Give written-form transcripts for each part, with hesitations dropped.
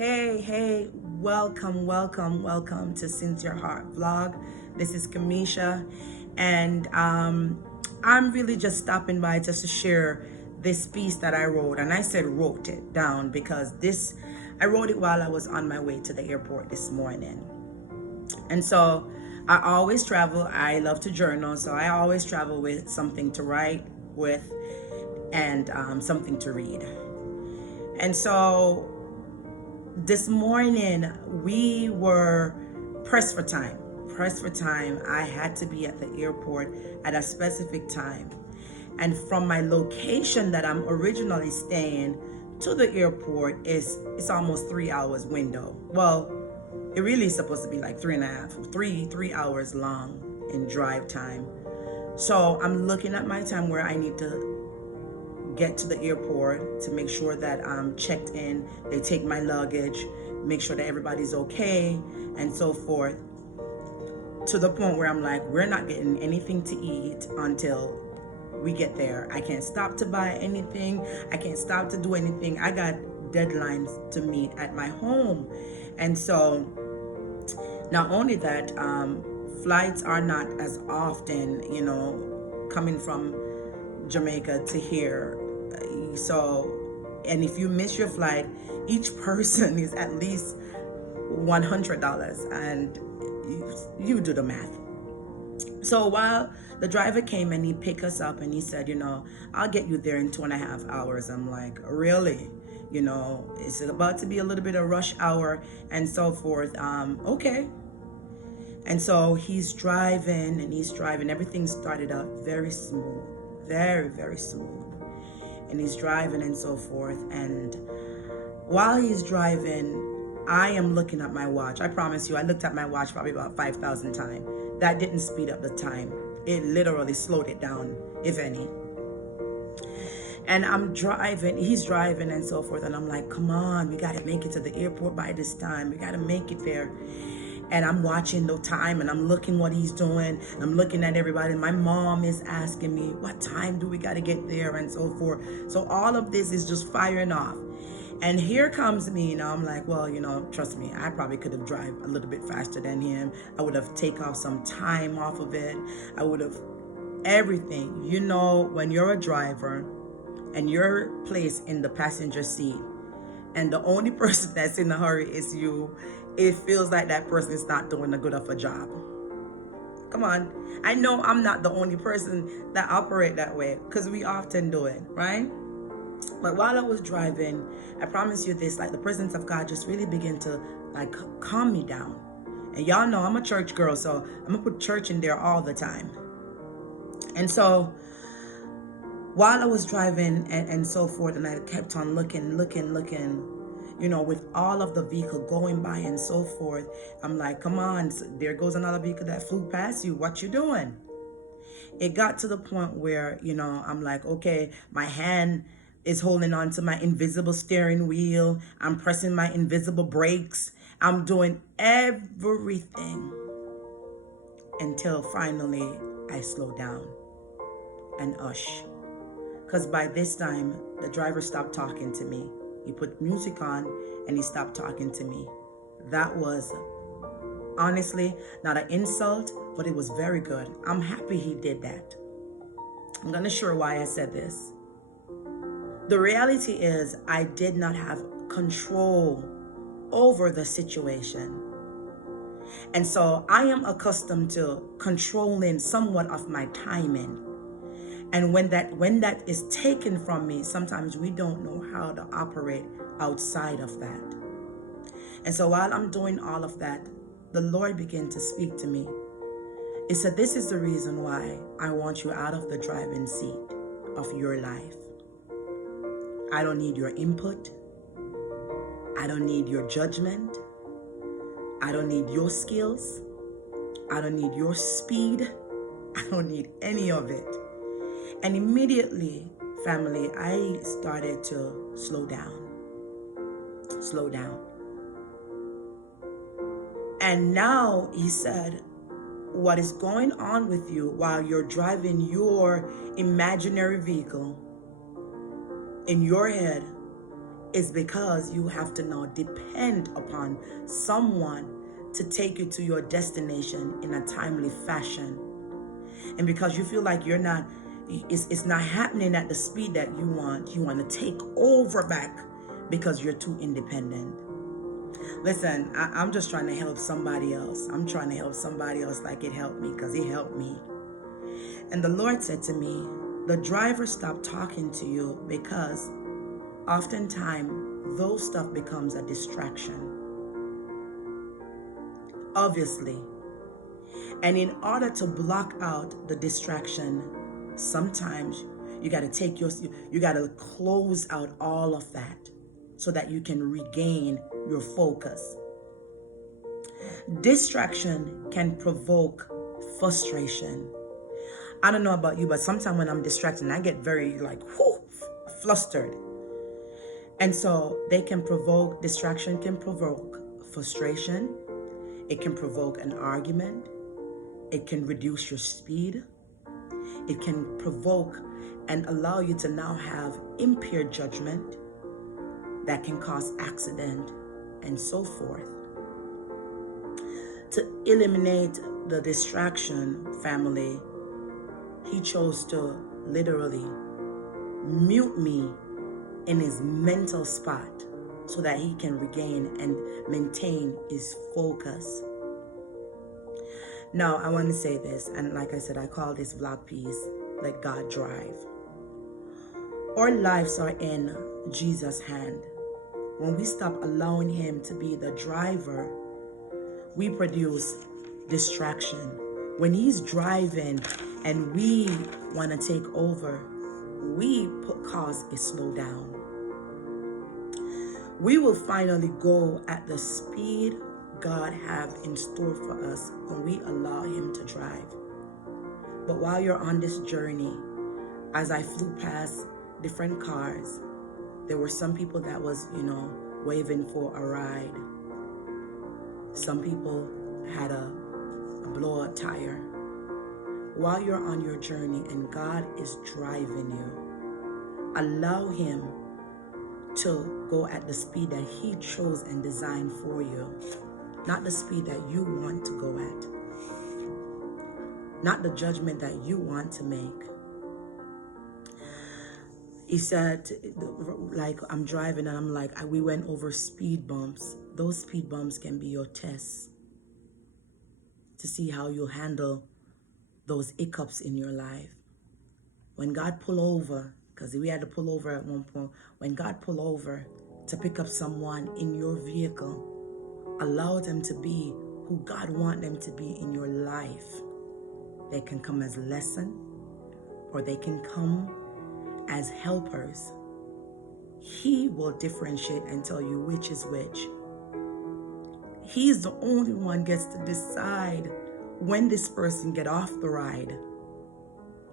Hey, welcome to Sincere Heart Vlog. This is Kamisha, and I'm really just stopping by just to share this piece that I wrote. And I said wrote it down because I wrote it while I was on my way to the airport this morning. And so I always travel. I love to journal, so I always travel with something to write with and something to read. And so this morning we were pressed for time. Pressed for time. I had to be at the airport at a specific time. And from my location that I'm originally staying to the airport it's almost 3 hours window. Well, it really is supposed to be like three and a half, 3 hours long in drive time. So I'm looking at my time where I need to get to the airport to make sure that I'm checked in. They take my luggage, make sure that everybody's okay, and so forth. To the point where I'm like, we're not getting anything to eat until we get there. I can't stop to buy anything. I can't stop to do anything. I got deadlines to meet at my home. And so not only that, flights are not as often, coming from Jamaica to here. So, and if you miss your flight, each person is at least $100, and you do the math. So while the driver came and he picked us up and he said, I'll get you there in 2.5 hours. I'm like, really? It's about to be a little bit of rush hour and so forth. Okay. And so he's driving and he's driving. Everything started out very smooth, very, very smooth. And he's driving and so forth. And while he's driving, I am looking at my watch. I promise you, I looked at my watch probably about 5,000 times. That didn't speed up the time. It literally slowed it down, if any. And I'm driving, he's driving and so forth. And I'm like, come on, we got to make it to the airport by this time. We got to make it there. And I'm watching the time and I'm looking what he's doing. I'm looking at everybody. My mom is asking me, what time do we got to get there and so forth. So all of this is just firing off. And here comes me, I'm like, well, trust me, I probably could have driven a little bit faster than him. I would have taken off some time off of it. I would have everything. When you're a driver and you're placed in the passenger seat and the only person that's in a hurry is you, it feels like that person is not doing a good of a job. Come on. I know I'm not the only person that operate that way because we often do it, right? But while I was driving, I promise you this, like the presence of God just really began to like calm me down. And y'all know I'm a church girl, so I'm gonna put church in there all the time. And so while I was driving and so forth, and I kept on looking, with all of the vehicle going by and so forth, I'm like, come on, there goes another vehicle that flew past you. What you doing? It got to the point where, I'm like, okay, my hand is holding on to my invisible steering wheel. I'm pressing my invisible brakes. I'm doing everything until finally I slow down and hush. Because by this time, the driver stopped talking to me. He put music on and he stopped talking to me. That was honestly not an insult, but it was very good. I'm happy he did that. I'm going to share why I said this. The reality is I did not have control over the situation. And so I am accustomed to controlling somewhat of my timing. And when that is taken from me, sometimes we don't know how to operate outside of that. And so while I'm doing all of that, the Lord began to speak to me. He said, this is the reason why I want you out of the driving seat of your life. I don't need your input. I don't need your judgment. I don't need your skills. I don't need your speed. I don't need any of it. And immediately, family, I started to slow down. Slow down. And now he said, what is going on with you while you're driving your imaginary vehicle in your head is because you have to now depend upon someone to take you to your destination in a timely fashion. And because you feel like it's not happening at the speed that you want to take over back because you're too independent. Listen, I'm just trying to help somebody else. I'm trying to help somebody else like it helped me, because it helped me. And the Lord said to me, the driver stopped talking to you because oftentimes those stuff becomes a distraction. Obviously. And in order to block out the distraction, sometimes you got to close out all of that so that you can regain your focus. Distraction can provoke frustration. I don't know about you, but sometimes when I'm distracted, I get very flustered. And so distraction can provoke frustration. It can provoke an argument. It can reduce your speed. It can provoke and allow you to now have impaired judgment that can cause accident and so forth. To eliminate the distraction, family, he chose to literally mute me in his mental spot so that he can regain and maintain his focus. Now, I want to say this, and like I said, I call this vlog piece, Let God Drive. Our lives are in Jesus' hand. When we stop allowing him to be the driver, we produce distraction. When he's driving and we want to take over, we cause a slowdown. We will finally go at the speed God have in store for us when we allow him to drive. But while you're on this journey, as I flew past different cars, there were some people that was, waving for a ride. Some people had a blow-up tire. While you're on your journey and God is driving you, allow him to go at the speed that he chose and designed for you. Not the speed that you want to go at. Not the judgment that you want to make. He said, I'm driving and I'm like, we went over speed bumps. Those speed bumps can be your tests to see how you'll handle those hiccups in your life. When God pull over, because we had to pull over at one point, when God pull over to pick up someone in your vehicle, allow them to be who God want them to be in your life. They can come as lesson, or they can come as helpers. He will differentiate and tell you which is which. He's the only one gets to decide when this person get off the ride.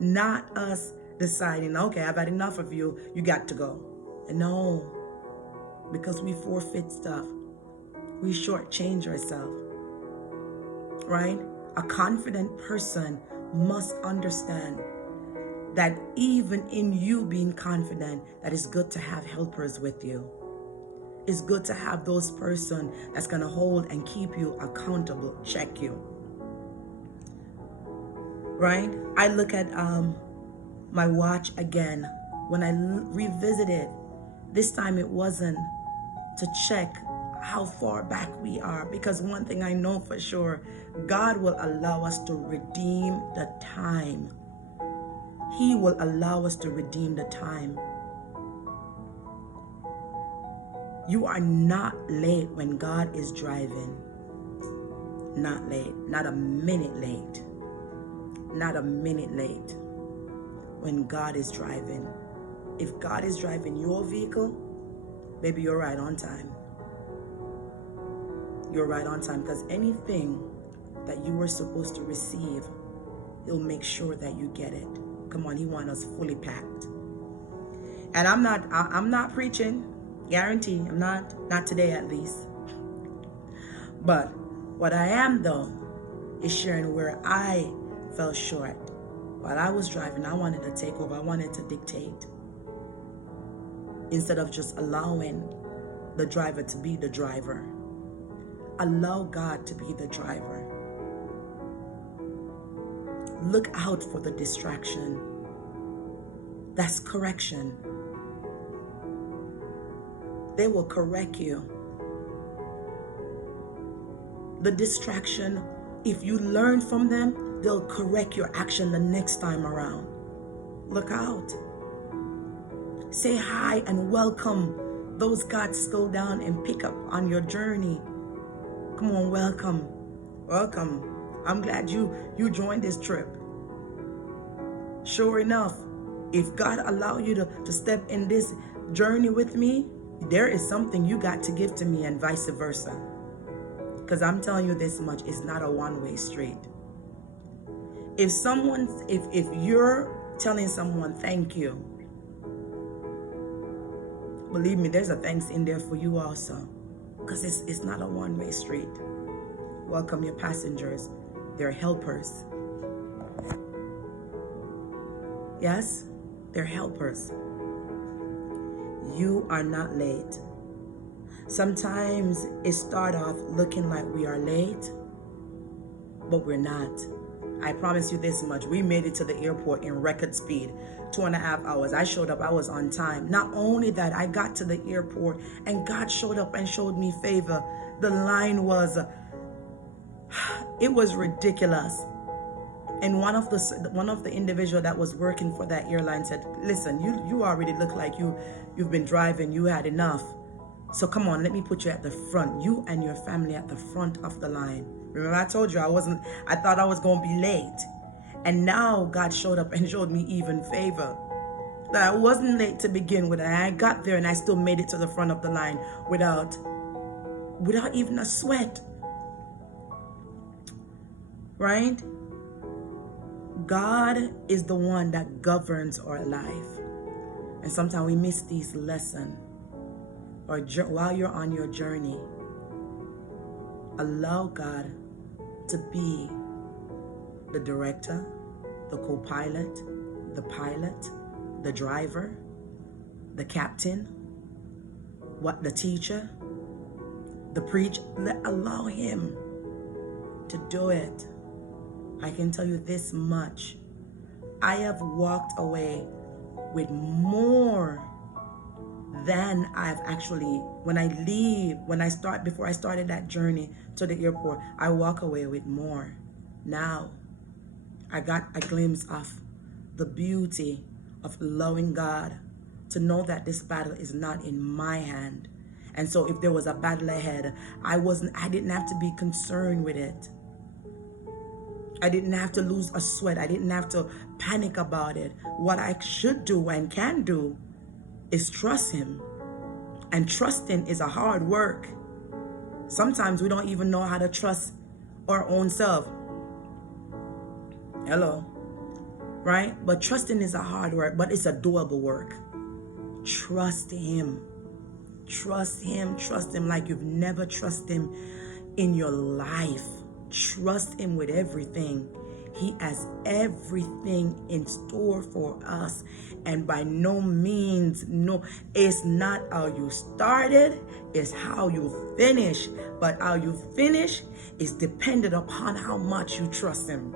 Not us deciding, okay, I've had enough of you, you got to go. No, because we forfeit stuff. We shortchange ourselves, right? A confident person must understand that even in you being confident, that it's good to have helpers with you. It's good to have those person that's going to hold and keep you accountable, check you. Right? I look at my watch again. When I revisited, this time it wasn't to check how far back we are, because one thing I know for sure, God will allow us to redeem the time. He will allow us to redeem the time. You are not late when God is driving. Not late. Not a minute late. Not a minute late when God is driving. If God is driving your vehicle, baby, you're right on time. You're right on time, because anything that you were supposed to receive, he'll make sure that you get it. Come on, he wants us fully packed. And I'm not preaching, guarantee. I'm not today at least. But what I am though is sharing where I fell short. While I was driving, I wanted to take over. I wanted to dictate. instead of just allowing the driver to be the driver. Allow God to be the driver. Look out for the distraction. That's correction. They will correct you. The distraction, if you learn from them, they'll correct your action the next time around. Look out. Say hi and welcome those God slow down and pick up on your journey. Come on, welcome. Welcome. I'm glad you joined this trip. Sure enough, if God allow you to step in this journey with me, there is something you got to give to me and vice versa. Because I'm telling you this much, it's not a one-way street. If you're telling someone thank you, believe me, there's a thanks in there for you also. Because it's not a one-way street. Welcome your passengers. They're helpers. Yes, they're helpers. You are not late. Sometimes it starts off looking like we are late, but we're not. I promise you this much. We made it to the airport in record speed, 2.5 hours. I showed up, I was on time. Not only that, I got to the airport and God showed up and showed me favor. The line was, it was ridiculous. And one of the individual that was working for that airline said, listen, you already look like you've been driving, you had enough. So come on, let me put you at the front. You and your family at the front of the line. Remember I told you I thought I was going to be late. And now God showed up and showed me even favor. That I wasn't late to begin with. And I got there and I still made it to the front of the line without even a sweat. Right? God is the one that governs our life. And sometimes we miss these lessons. Or while you're on your journey, allow God to be the director, the co-pilot, the pilot, the driver, the captain, the teacher, the preacher. Allow him to do it. I can tell you this much. I have walked away with more than I've actually, before I started that journey to the airport, I walk away with more. Now, I got a glimpse of the beauty of allowing God to know that this battle is not in my hand. And so if there was a battle ahead, I didn't have to be concerned with it. I didn't have to lose a sweat. I didn't have to panic about it. What I should do and can do is trust him. And trusting is a hard work. Sometimes we don't even know how to trust our own self. Hello. Right? But trusting is a hard work, but it's a doable work. Trust him. Trust him. Trust him like you've never trusted him in your life. Trust him with everything. He has everything in store for us. And by no means, it's not how you started, it's how you finish. But how you finish is dependent upon how much you trust him.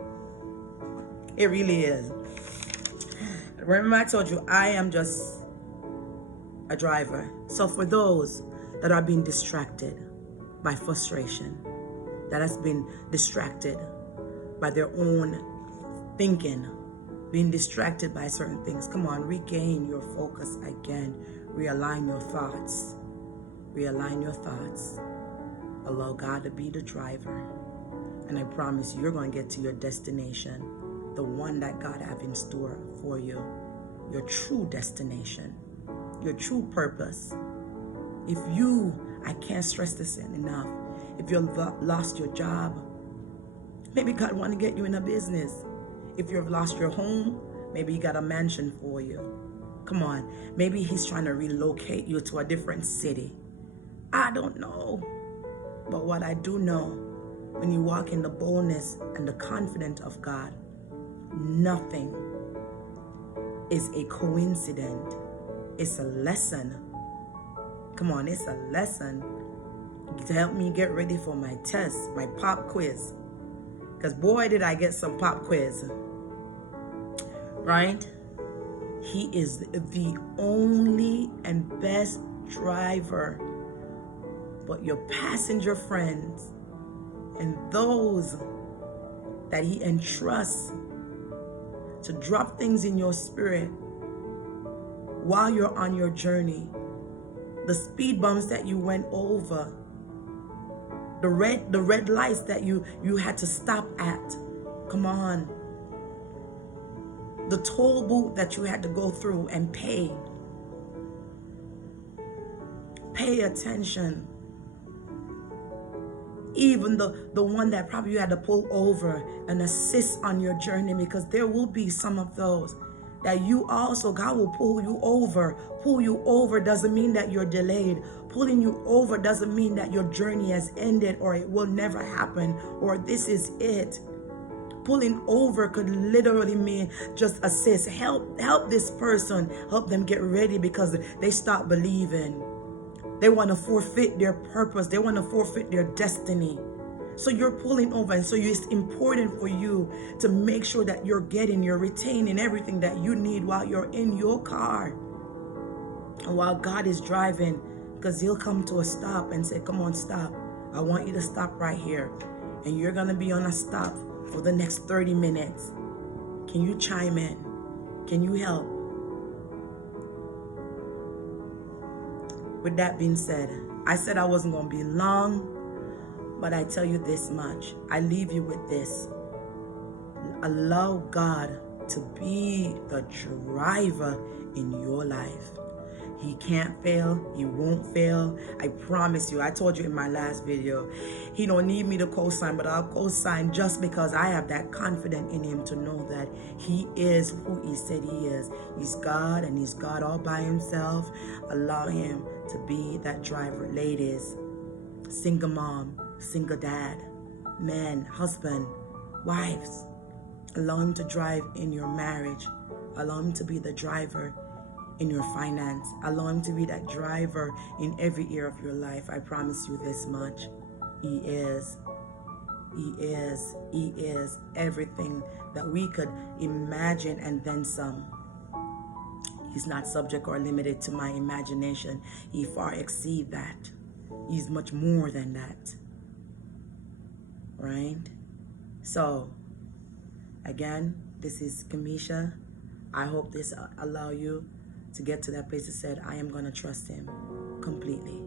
It really is. Remember I told you, I am just a driver. So for those that are being distracted by frustration, that has been distracted by their own thinking, being distracted by certain things. Come on, regain your focus again. Realign your thoughts. Realign your thoughts. Allow God to be the driver. And I promise you're going to get to your destination, the one that God have in store for you, your true destination, your true purpose. I can't stress this enough, if you've lost your job, maybe God want to get you in a business. If you've lost your home, maybe he got a mansion for you. Come on, maybe he's trying to relocate you to a different city. I don't know. But what I do know, when you walk in the boldness and the confidence of God, nothing is a coincidence. It's a lesson Come on, it's a lesson to help me get ready for my test, my pop quiz. Because boy, did I get some pop quiz. Right? He is the only and best driver. But your passenger friends and those that he entrusts to drop things in your spirit while you're on your journey, the speed bumps that you went over, the red lights that you had to stop at, come on, the toll booth that you had to go through and pay attention. Even the one that probably you had to pull over and assist on your journey, because there will be some of those that you also, God will pull you over. Pull you over doesn't mean that you're delayed. Pulling you over doesn't mean that your journey has ended or it will never happen or this is it. Pulling over could literally mean just assist, help this person, help them get ready because they stop believing. They want to forfeit their purpose. They want to forfeit their destiny. So you're pulling over, and so it's important for you to make sure that you're retaining everything that you need while you're in your car and while God is driving, because he'll come to a stop and say, come on, stop. I want you to stop right here. And you're going to be on a stop for the next 30 minutes. Can you chime in? Can you help? With that being said, I said I wasn't going to be long, but I tell you this much. I leave you with this. Allow God to be the driver in your life. He can't fail. He won't fail. I promise you. I told you in my last video, he don't need me to co-sign, but I'll co-sign just because I have that confidence in him to know that he is who he said he is. He's God, and he's God all by himself. Allow him to be that driver. Ladies, single mom, single dad, men, husband, wives, allow him to drive in your marriage. Allow him to be the driver in your finance. Allow him to be that driver in every area of your life. I promise you this much. He is everything that we could imagine and then some. He's not subject or limited to my imagination. He far exceeds that. He's much more than that. Right? So, again, this is Kamisha. I hope this allow you to get to that place that said, I am going to trust him completely.